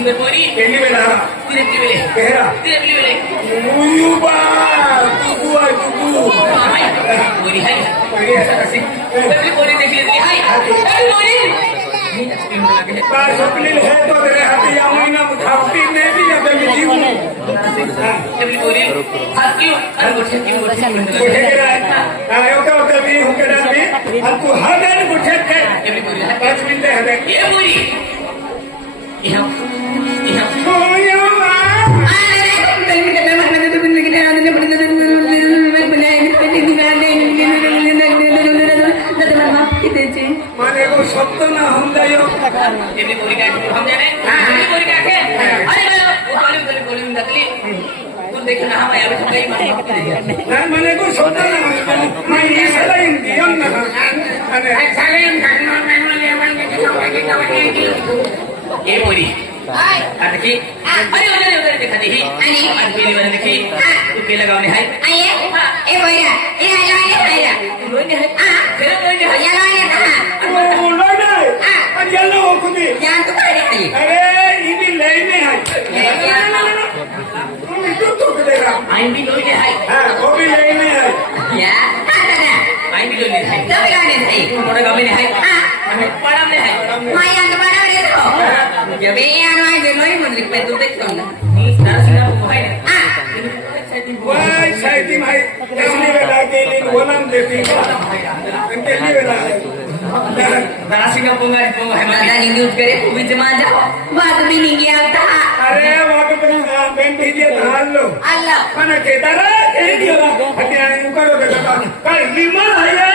सुंदर पोरी एंडी बेला तिरे तिरे केहरा तिरे तिरे मुयुबा कुकू आहे कुकू हाय पोरी हाय पोरी अशी तिरे पोरी देखली ती हाय पोरी का स्वप्नील है तो तेरे हाथी आऊंगी ना खाती में भी ना कभी जीव तिरे पोरी हाथ क्यों अरे गोठे गोठे के रहा होता होता भी हूँ के डर में अब तू हर दिन गोठे के तिरे पोरी 5 मिनट है ये पोरी यहाँ माने को सत्य ना हम जायो ये पोरी का हम जाने ये पोरी का के अरे वो बोली नकली तू देखना हम आया बैठ गई ना माने को सत्य ना मैं ये साला इंडियन ना अरे साले इंडियन मैं लेवल के ये पोरी आता की अरे उधर देखा देखी आणि पीली वाले देखी तू के लगावने हाय आये ए भैया ए आया लोने हाय तेरा लोने हाय या लाने कहा ओ लोडे और ये लो खुदी या तू काय रे अरे इनी लेने है तू देगा आई भी लोने हाय हां वो भी लेने है या दादा आई भी लोने हाय तो गाने है मोड़ा गावे ने हाय पड़ा ने हाय माया तो बड़ा रे तो जब ये आना है लोई मुझे पे तू देख लो नी सारा सिंगा को हाय वाई साइडी भाई कैसी बेला के लिए वो नाम देती इनके लिए बेला सारा सिंगा पोंगा है दादा न्यूज करे खूब जमा जाओ बात भी नहीं गया था अरे वहां पे पेन भेजिए धान low Allah mana kedara ini dia hati yang muka do kata kai lima ya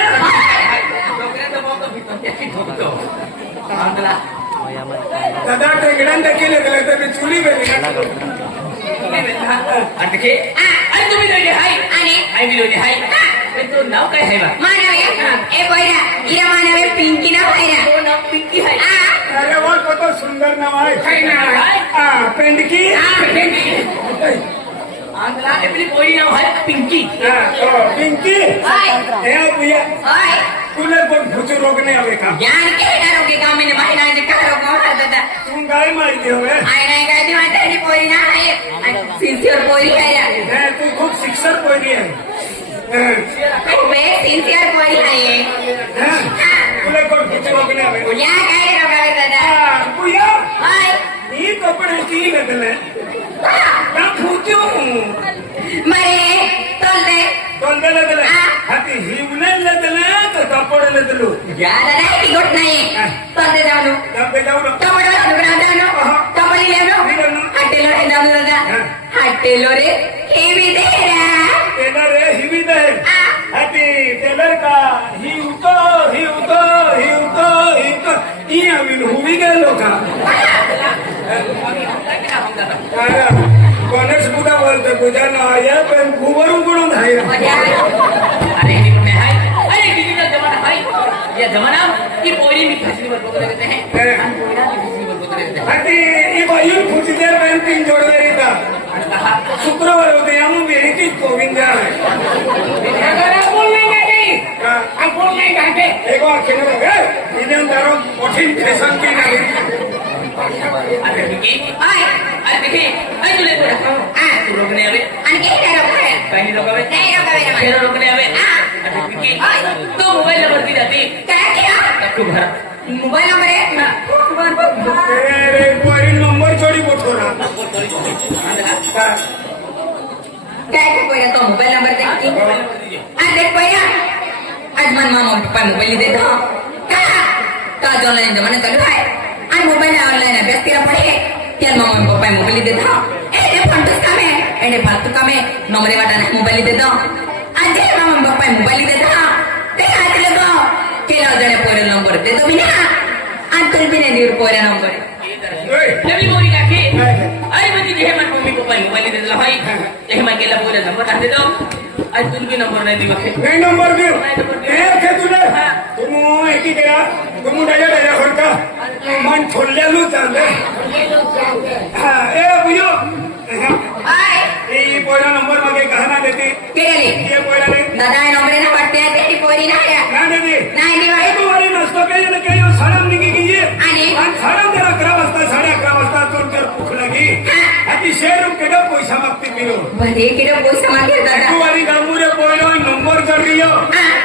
दादा टेंगड़न देखिले गले ते चुली बेली अटके अरे तुम्ही लोने हाय आणि आई भी लोने हाय तो नाव काय है बा मानव ए बोयरा इरा मानव पिंकी ना भैरा तो नाव पिंकी है अरे वो कतो सुंदर नाम है काय ना हां पेंडकी आंधला एपली कोई नाव है पिंकी हां तो पिंकी ए भैया ओए तूने कोई भूचो रोकने आवे का ज्ञान के रोगे का मैंने महिला ने का रोको दादा तुम गाय मारती हो बे आई नहीं कहती मैं तेरी पोरी ना है सिंसियर पोरी है है तू खूब शिक्षक कोई नहीं है वे सिंसियर पोरी है ये तूने कोई भूचो रोकने आवे या कह रे रोगा दादा भैया हाय ये कपड़े की लगले ना भूचो मरे तोल दे लगले हाथी हिमने लगले तो कपड़े लगलो या दादा की गुट नहीं तोल दे जाओ तब पे जाओ टमाटर लुगड़ा दानो टमाली ले लो हटेलो रे दानो दादा हटेलो रे हेवी दे रा टेलर है हिवी दे हाथी टेलर का ही उतो ये अभी हुई गए लोग गणेश बुधा बोलते पूजा ना आया पण खूबरू गुण आहे अरे हिंदी में है अरे डिजिटल जमाना है ये जमाना की पोरी में फैसले पर बोलते रहते हैं हम कोयला की फैसले पर बोलते रहते हैं हाथी ये भाई फुटी दे पेंटिंग जोड़ रही था शुक्रवार होते हम मेरी की गोविंद है आप बोल नहीं कहते एक बार खेलने लगे इन्हें दारो कठिन फैशन की नहीं अरे देखिए अरे तुले तो तू रोकने आवे आणि के रोगा है कहीं रोकवे नहीं रोगा रे फिर रोकने आवे अरे देखिए तो मोबाइल नंबर दी जाती क्या किया तब तू घर मोबाइल नंबर है ना अरे कोई नंबर छोड़ी बोथोरा क्या के कोई तो मोबाइल नंबर देखी देख भैया आज मन मामा पप्पा मोबाइल दे दो का जो ऑनलाइन जमाना चालू है आज मोबाइल ऑनलाइन अभ्यास केला पडे त्याला मामा पप्पा मोबाइल दे दो ए फालतू काम है एने फालतू काम है नंबरे वाटा मोबाइल दे दो आज दे मामा पप्पा मोबाइल दे दो ते आज लोगो केला जने पोरे नंबर दे दो बिना आज तुम भी नहीं दे पोरे नंबर नवी मोरी काकी अरे म्हणजे जे मन मम्मी पप्पा मोबाइल दे दिला भाई एक मैं केला बोले नंबर टाक दे दो आज तुम भी नंबर नहीं दिवा नहीं नंबर भी एक है तुले तुम एक ही गया तुम डाया होता मन छोड़ले लो चाले हां ए बुयो आय ये पोरा नंबर मागे कहना देती केली ये पोरा ने दादा नंबर ना पडते तेरी पोरी ना ना देती नाही दी भाई तू वाली नसतो काही ना काही साडा निघी कीजिए आणि साडा जरा 11 वाजता 11:30 वाजता तुम शेर केड़ा पैसा मागते पिलो भले किडा पैसा मागे दादा वारी गामुरे पहिलो नंबर जोडियो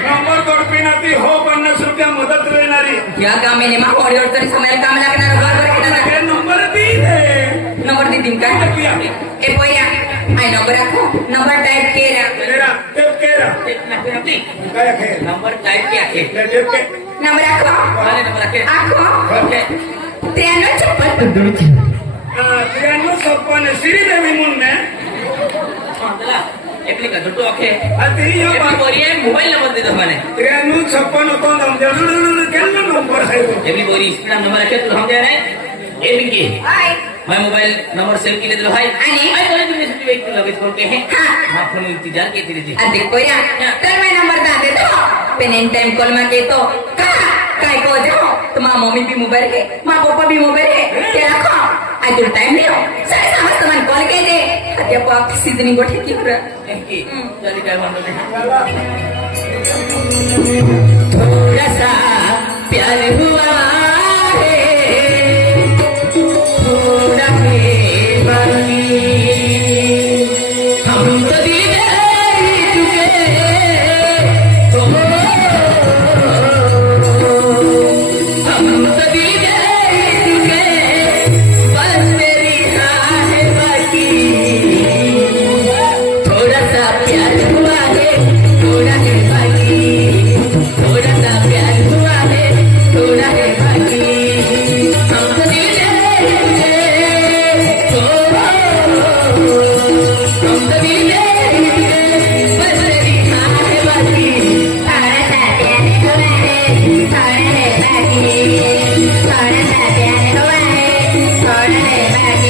नंबर जोडपिनाती हो 50 रुपया मदत देणारी या कामेने मा ऑडिओ तरी समय काम लागणार बरोबर की दादा हे नंबर दी दे नंबर देतीन का ए पोया आय नंबर आखो नंबर टाइप केरा केरा टेप केरा काय खे नंबर टाइप क्या है टेप के नंबर आखो वाले नंबर के आखो ओके 93 तिरानो सपन श्री देवी मुन्ने चला एप्लिका झुटू ओके अति यो एप्ली बोरी है मोबाइल नंबर दे दो माने तिरानो सपन तो हम जरूर केनो नंबर है एप्ली बोरी इसका नंबर है तो हम दे रहे हैं ये भी की आय मैं मोबाइल नंबर सेव के लिए दो भाई आणि? मैं बोले तुमने सिर्फ एक लगेज करके हैं हाँ। मैं फोन इंतजार के तेरे जी अरे पोया तर मैं नंबर दा देतो पेन इन टाइम कॉल मा केतो का काय को जाओ तुम्हा मम्मी भी मोबाइल है मा पापा भी मोबाइल है ते रखो आज तो टाइम नहीं हो सारे समस्त मन कॉल के दे अते को आप किसी दिन गोठे की पूरा थैंक यू चलिए क्या बात थोड़ा सा प्यार हुआ है थोड़ा है बाकी हम तो दिल दे चुके हम तो दिल दे चुके बस मेरी राह बाकी थोड़ा सा प्यार हुआ है थोड़ा है बाकी थोड़ा सा प्यार हुआ है थोड़ा है बाकी हम तो दिल दे चुके हम तो दिल दे चुके बस मेरी राह बाकी थोड़ा सा प्यार हुआ है थोड़ा है बाकी थोड़ा सा प्यार हुआ है थोड़ा है बाकी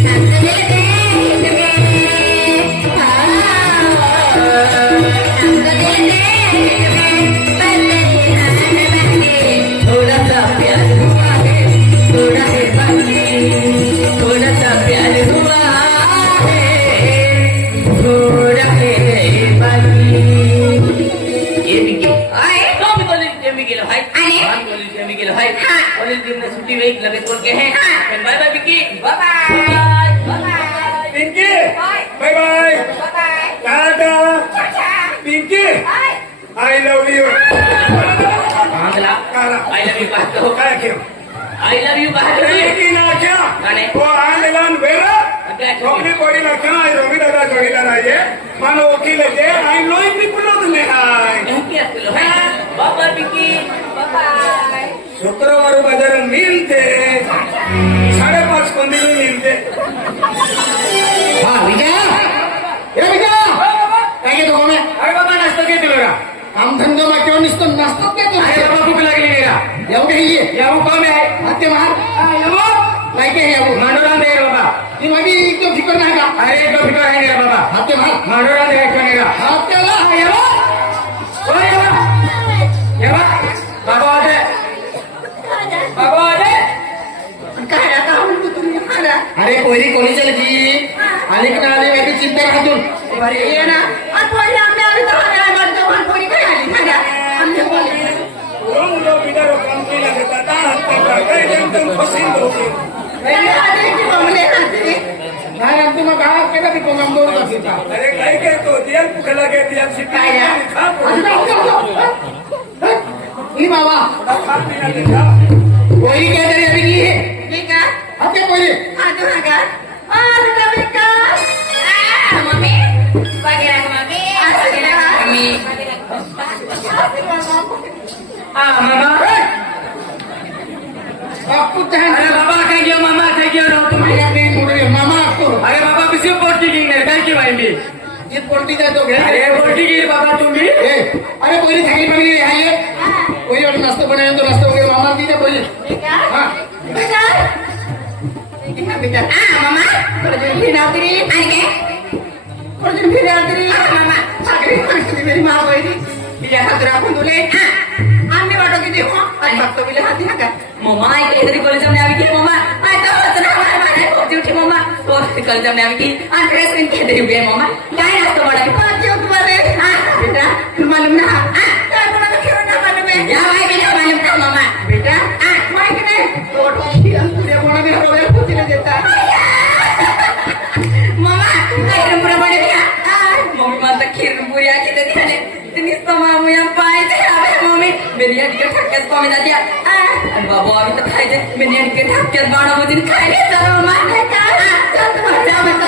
हम तो दिल दे चुके हम तो दिल दे चुके बस मेरी हाथ बाकी थोड़ा सा प्यार हुआ है थोड़ा है बाकी थोड़ा सा प्यार हुआ है थोड़ा है बाकी ये भी की आए तो भी कॉलेज में भी गेलो भाई आणि? कॉलेज में भी गेलो भाई हाँ। कॉलेज दिन में छुट्टी वेक लगे बोल के हैं हाँ। Bye bye Vicky bye bye bye Pinky bye bye bye टाटा पिंकी आई लव यू आंगला काला आई लव यू बात कहो काय खेळ आई लव यू बात कहो की ना क्या गाणे. वो आंदोलन वेला रोकडी कोडी ना क्या आई रोमी दादा जोडीला नाहीये मानो वकील आहे आई लोई पिपलो तुम्ही हाय क्या किलो है बाबा विकी बाय शुक्रवार बाजार मिळते 5:30 पंदिरी मिळते हा विजय ए विजय काय घेतो कोण अरे बाबा नाश्ता घेते बघा काम धंदा केव्हा नुसतं नसतात काय अरे तू बाबा भूक लागली मेरा एवढे ये यावं काम आहे हत्ते मार यावं काय काय यावं मांडोरा दे बाबा ती माझी एकदम फिकर नाही का अरे एक फिकर आहे मेरा बाबा हत्ते मार मांडोरा दे मेरा हत्याला बाबा आले बाबा आले काय आता म्हणतो तुम्ही मला अरे पहिली कोणी चल की आली की नाही आली चिंता राहतून अरे ये ना आपण आम्ही आम्ही तर काय म्हणतो पण कोणी काय आली सांगा आमच्या बोलले मुलं बिदारो काम केला घेतात काय एकदम फसिंग होते आले की बमले खाते नाही आमचं मग गावात केला ती कोण आंदोलन असेल का अरे काय करतो दियाल पुखला घे दियाल शिपी काय रे? खा ही बाबा खा पिना दे खा पहिली काय तरी आली की मी का हत्ते पहिली आता का आता बेका मम्मी वगैरे मम्मी मम्मी हाँ मामा बापू अरे बाबा काय घेऊ मामा काय घेऊ राहू तुम्ही मामा असतो अरे बाबा पिशवी पोटी घेणार काय की बाई मी ही पोल्टी जातो अरे पोटी घेईल बाबा तुम्ही अरे पहिली थांगली पाहिजे आहे पहिली वाटत नाश्ता बनाय तो नाश्ता वगैरे मामा तिथे पहिली हा मामा फिरावतरी आणि काय कोणतरी फिरावतरी मामा साखरी मेरी मा बहिणी तिच्या हात राखून तुले आम्ही वाटो किती हो आणि बघतो बिले हाती नका मम्मा काहीतरी कॉलेज मध्ये आम्ही की मम्मा आता होतं ना मला खूप उठी मम्मा तो कॉलेज मध्ये आम्ही की आणि ड्रेस पिन काहीतरी उभी आहे मम्मा काय नसतं मला पाच दिवस तुम्हाला बेटा तुला मालूम ना काय कोणाला खेळून ना मालूम आहे या बाई बेटा मालूम ना मम्मा बेटा माहिती नाही तो पुढे कोणाला हरवल्या खुशीला देतात बेनिया के ठक्के कमी ना दिया अरे बाबू अभी तो खाई दे बेनिया के ठक्के बाणा मुझे खाई ले चलो माने का चल मजा मत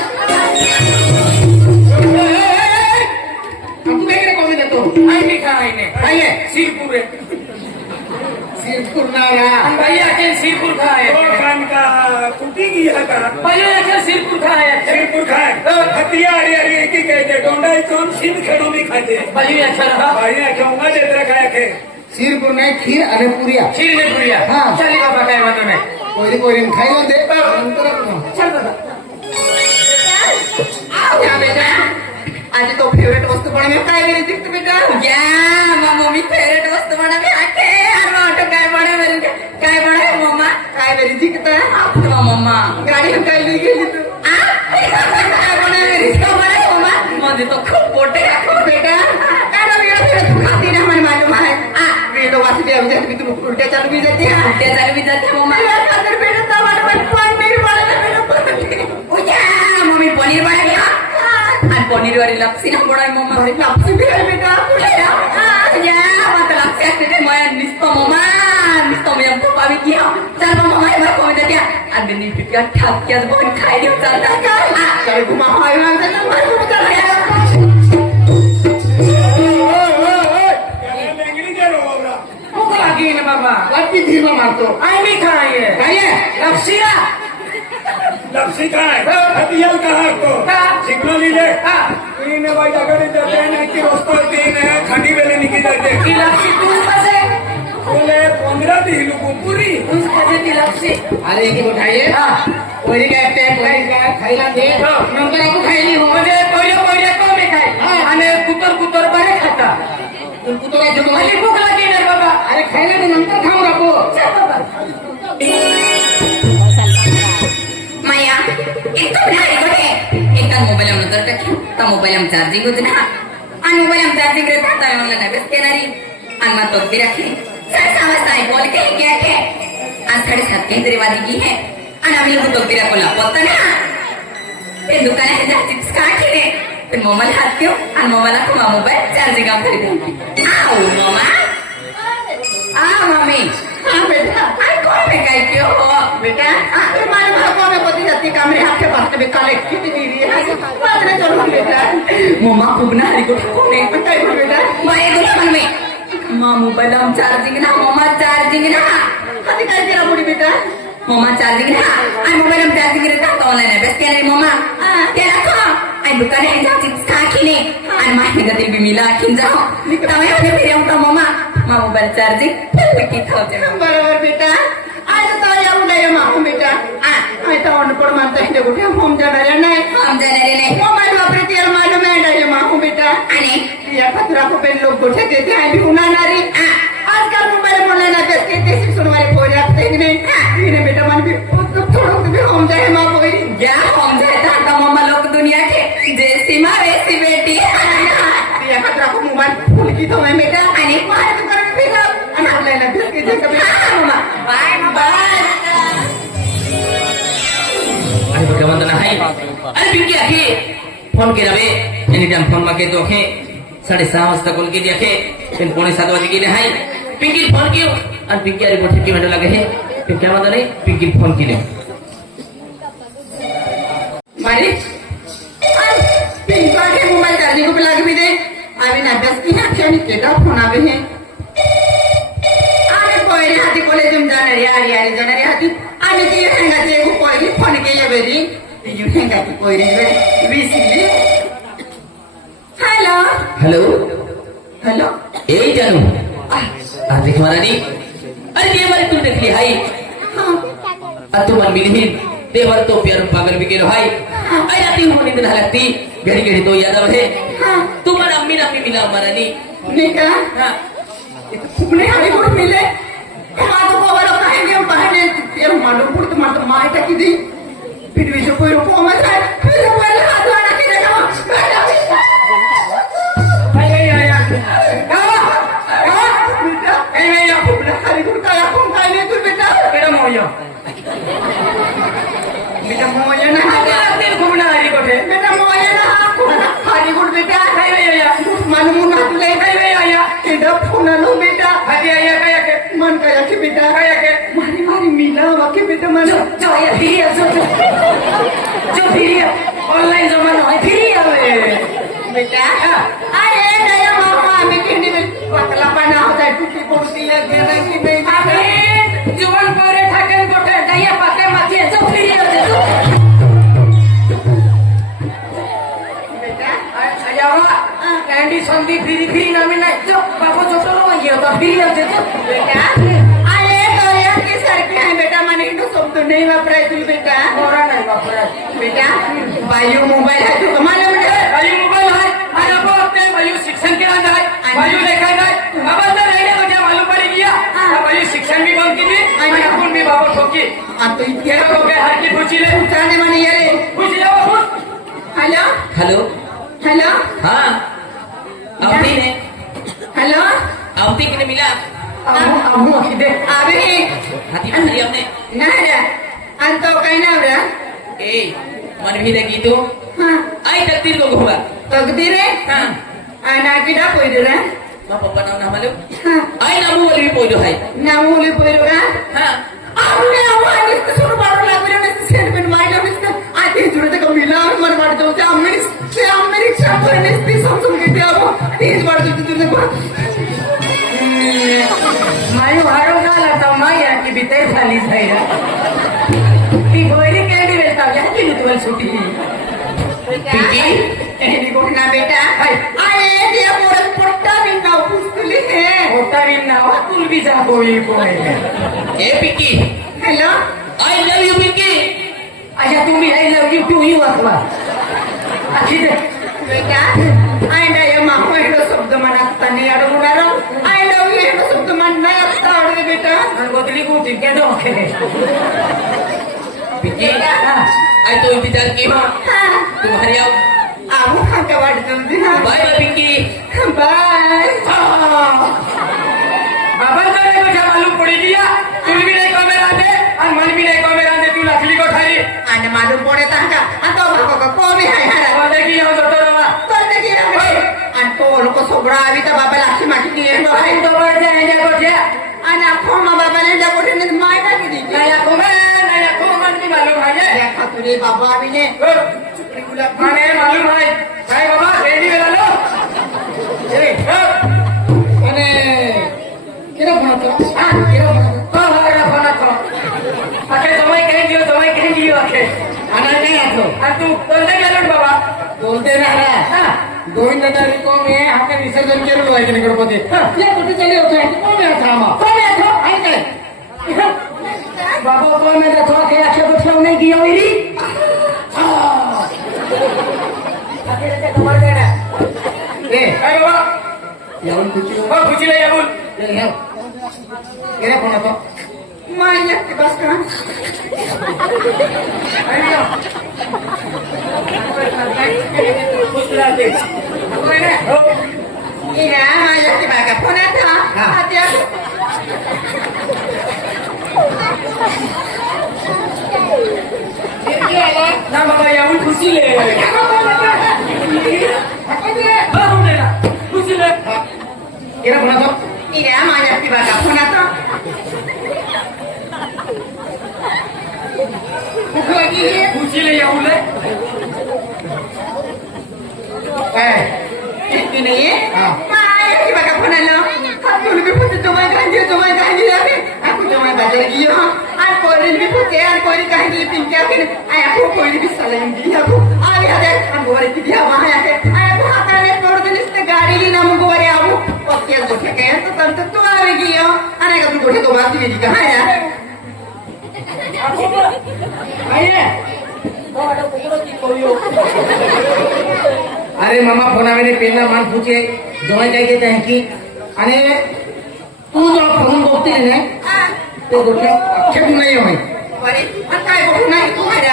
तू काय कमी देतो आई मी खाय ने आइए सिरपुर है सिरपुर नारा भैया के सिरपुर खाए तो खान का कुटी की है का भैया के सिरपुर खाए सिरपुर खाए खतिया अरे अरे की कहते डोंडा कौन सिंध खेड़ों में खाते भैया अच्छा रहा भाई खाऊंगा देते खाया खे सिरपुर नाही खीर आणि पुरिया खीर ने पुरिया हाँ। चल बाबा काय म्हणतो नाही कोयरी कोयरी खायला दे नंतर आपण चल बाबा क्या बेटा आज तो फेवरेट वस्तू बना में काय मेरी दिखत बेटा क्या मम्मी फेवरेट वस्तू बना में आके यार ऑटो काय बना मेरे काय बना मम्मा काय मेरी दिखत आपका मम्मा गाड़ी हम काय ले गेली तू काय बना मेरी क्या बना मम्मा मुझे तो खूब पोटे रखो बेटा काय वेळ तू खाती ना मन मालूम है वेळ वाचते अभी भी तू उल्टे चालू भी जाते हैं उल्टे चालू भी जाते मम्मा यार खातर बेटा तो बड़ा पॉइंट मेरे वाला बेटा मम्मी पनीर बना दिया आणि पनीर वाली लपसी ना बड़ा मम्मा लपसी भी है बेटा या मत लपसी असते ते मैं निस्तो मम्मा निस्तो मैं हमको पावी किया चल मम्मा मैं को दे दिया आणि नी पिका ठाक के बन खाई दियो चलता का चल घुमा हाय मैं को चल गया लंगड़ी के रो बाबा भूक लगी ना बाबा वाटी धीमा मारतो आई मी खाए खाइए लपसिया लपसी खाए खतिया कहा तो सिग्नल ले तीन भाई अगर जाते हैं कि रोस्तो तीन है खंडी वेले निकल जाते की लपसी तू कसे बोले 15 दिन को पूरी तू कसे की लपसी अरे एक उठाइए कोयरी काय खायला दे नंतर आपण खायली हो म्हणजे पहिले कमी खाय आणि कुतर बरे खाता कुतरा घेऊन मला भूक लगी ना बाबा अरे खायला दे नंतर खाऊ राखो चल बाबा माया एक तो नाही गोटे एक मोबाईल नंतर टाकी ता मोबाईल चार्जिंग होत ना आणि मोबाईल चार्जिंग रे ता ऑनलाइन अभ्यास केणारी आणि मग तो बिराखी 7:30 वाजता बोल के क्या के आज 7:30 के तरी वाजी की है आणि आम्ही लोक तो बिरा कोला पत्ता ना ते दुकानात जाती काठी ने ते मोबाईल हात घेऊ आणि मोबाईल चार्जिंग आप करी आओ मामा मम्मी हाँ बेटा आई कौन पे गई क्यों हो बेटा तुम्हारे भागों में पति जाती कमरे हाथ के पास में कलेक्ट की दी है बात नहीं करो बेटा मम्मा खूब ना हरी को नहीं पता है बेटा मैं दुश्मन में मां मोबाइल हम चार्जिंग ना मम्मा चार्जिंग ना कति काय तेरा बुढ़ी बेटा मम्मा चार्जिंग ना आई मोबाइल हम चार्जिंग रहता तो ऑनलाइन है बस क्या रे मम्मा तेरा तो आई दुकान है जाती खाकी ने आणि माहिती गती भी मिला खिन जाओ तवे हने फिरे उठा मम्मा मोबाईल चार्जिंग किती होते बरोबर बेटा आज तो या उडे माहू बेटा आई तो अनपढ़ मानता है कुठे होम जाणारे नाही मोबाईल वापरते यार मालूम है डाले माहू बेटा आणि या खतरा को पेन लोग गोठे देते हैं भी उनानारी आजकल मोबाईल बोलने ना बेस के ते सुन वाले बोल रखते हैं नहीं इन्हें बेटा मन भी थोड़ा भी होम जाए मां कोई क्या होम जाए ता मम्मा लोग दुनिया के जैसी मां वैसी बेटी या खतरा को मोबाईल फुल की तो मैं बेटा आणि बाहर तो कर भी ना आणि ऑनलाइन अभ्यास के जगह में मम्मा बाय आणि भगवंत नाही अरे पिंकी आखी फोन केला बे एनी टाइम फोन मागे तो आखे 6:30 वाजता कॉल केली आखे पण 7:15 वाजे गेले हाय पिंकी फोन कियो आणि पिंकी अरे गोठे की म्हणू लागे हे तो क्या म्हणतो नाही पिंकी फोन केले मारी पिंका के मोबाइल चार्जिंग पे लगे भी दे आवे ना अभ्यास की है आणि केटा फोन आवे है आवे कोयरे हाती कॉलेज में जाणारी आरी जाणारी हाती आम्ही ती हेंगाचे एक कोयरी फोन केले बेरी ती हेंगाची कोयरी विसली हेलो हेलो हेलो ए जानू आज देख महारानी अरे ये मारी तू देखली हाय हाँ तू मन मिली तेवर तो प्यार पागल भी गेलो हाय आई आती होनी दिन हलती घड़ी घड़ी तो याद आवे हाँ तुम्हारा अम्मी ना अम्मी मिला महारानी निका हां फुकणे हरी गुड मिले माझं पोवाला पाहिजे हम पाहिजे ते मालूम पुढे मात्र मायटा किती पिडवीचं कोई रोको मत आहे फिर बोल हात वाला की देखो हरी गुड काय कोण काय नाही तू बेटा केडा मोयो बेटा मोया ना ते खूप ना हरी कोठे बेटा मोया ना हरी गुड बेटा काय या मालूम ना तुला काय या केडा फोन आलो बेटा हरी জীবন পরে থাকেন গোটে গাইয়া পাকে মাঝে চৌকি कैंडी संदी फिरी फिरी नामी नाही बाबा जोतो गयो तो फिरी होते बेटा अरे तो यार के सारखे आहे बेटा माने तो शब्द नाही वापराय तू बेटा मोरा नाही वापरा बेटा बायू मोबाईल आहे तू कमाल बेटा बायू मोबाईल आहे आणि बोलते बायू शिक्षण केला नाही बायू लेखा नाही बाबा तर राहिले होते मालूम पडी गया बायू शिक्षण भी बंद केली आणि आपण मी बाबा ठोकी आता इतके लोक हार की पूछिले उठाने माने यारे पूछिले बाबू हेलो हेलो हेलो हाँ अवती ने हेलो अवती के ने मिला अबू किदे अबे हाथी मारी आपने नाही रे अंत काय ना रे ए मन भी लगी तो हां आई तकदीर को घुमा तकदीर है हाँ ana kida poido रे मां पप्पा नाम ना मालूम हां आई नामू वाली भी पोइदो है नामुले पोइdo रे हाँ आपने आवाज इसको सुन बारो लागले ने सेट पेन माइला मिस्टर आते जुड़े तक मिला मन मार दो ते अमेरिका छापर ने ती समझ के ते अब तेज बार जो तुझे को मायू हारो ना लाता माया की बिते झाली जायला ती गोयरी कॅन्डी वेळता या की तुला सुटी पिंकी एनी कोना बेटा अरे ते मोर पोट्टा बिना पुस्तली है होतारी नावा तुल भी जा होईल कोय ए Pinky hello I love you Pinky अच्छा तुम्ही I love you too you वाचवा अच्छी दे बेटा आयडा ये माको एडो शब्द मनात तने अडगुनारो आई लव यू एडो शब्द मन नाही आता आवडे बेटा गोतली को ठीक है खेले पिंकी आई तो इंतजार की मां हां तुम्हारी आओ आबू खाका वाट जल्दी हां बाय बाय पिंकी बाय बाबा जाने को जा मालूम पड़ी दिया तुल भी नहीं कमेरा दे और मन भी नहीं कमेरा दे तू लखली को ठाई आणि मालूम पडे ताका आता बाबा कोमी हाय हारा बोले की हम जोतो रवा कोणते की रे आणि तो लोक सोबडा आवी तर बाबा लाठी माटी की येतो आहे तो बड़े आइडिया को जा आणि आखो मा बाबा ने कोठे ने मायटा की दी नया को मन की मालूम है ये देखा तुरे बाबा आवी ने माने मालूम है भाई बाबा रेडी वेला लो ए અને કેરા ભણતો हां हीरो को हरा बना तो आके समय कह दियो आके આના નહીં આતો और तू बोलते गेलो बाबा બોલતે ના રે हां ગોવિંદ તારીખો મે આપણે વિસર્જન કેલું હોય કે ગણપતિ તે કોટી ચાલી હોતો કોમે થામા कोने तो આઈ કઈ बाबा को मैं देखो के आके बचलो नहीं गियो मेरी आके ते कमर देना એ ए बाबा યાવન પૂછ્યું वो पूछ ले याबुल કેરા ભણતો मायला की बस का आइयो पूछ ला दे मैंने हो इरा मायला की बाका पुन्हा था आता ना बाबा याबुल खुशी ले खुशी ले કેરા ભણતો इरा मायला की बाका पुन्हा था खुशी ले याबुल એ किती नाही हां. मायला की बाका पुन्हा लो तुल भी पुते तुम्हारे गांधी लागे aku तुम्हारे बाजार गियो आणि कोणी भी पुते आणि कोणी काही पिंक्या के आय aku कोणी भी सलाम दी aku आवी आदे आणि गोरे की दिया वहां आके आय aku हाताने तोड दिलीस ते गाडी ली ना मग गोरे आऊ ओके गोठे के तो तंत तू आवी गियो आणि का तू गोठे तो बात दी का हाय आइए અરે મામા ફોન આવીને પેલા માન પૂછે જમાઈ જાય કે ત્યાં કી અને તું જો ફોન બોલતી ને તે ગોઠે આક્ષેપ નહીં હોય गोरे आणि काय गोठे नाही तू हाय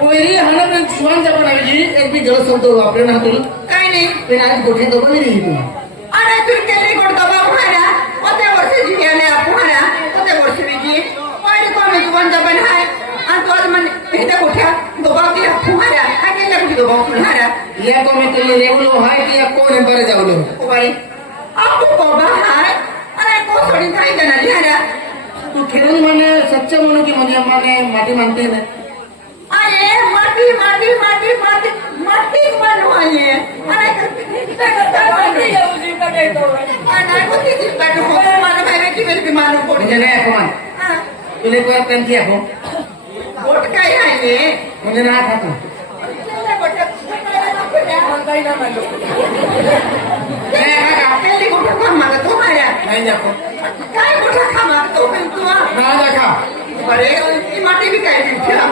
કોઈની હાલત સુવાન જપણ આવી ગઈ એક બી જળ શબ્દ વાપરે ના હતું काय नाही પણ આજ ગોઠે તો બની રહી તું अरे तू केली कोण दबा पुणारा ओते वर्ष जीवले पुणारा ओते वर्ष बिजी पाणी कोण जीवन दबन हाय आणि तो आज मन इथे कोठ्या दबा दिया पुणारा हा केला कुठे दबा पुणारा या को मैं तेरे रेवलो हाय कि या कोण बरे जावलो ओ बाई आपको बाबा हाय अरे को सोडी काय देणार लिहारा तू खेळून म्हणे सच्च म्हणू की म्हणजे माने माती मानते ना अरे माती माती माती माती माती बनू आहे अरे माती येऊ जी का देतो अरे कोणती ती काढू माझ्या भावाची वेळ म्हणजे नाही ako man. तुले कोई प्रेम की ako. गोट काय आहे म्हणजे नाही खातो. नाही काका पहिली गोट कोण मागतो माया नाही जाको. काय गोट खा मागतो पण तू नाही जाका. बरे ती माटी बी काय ठेवा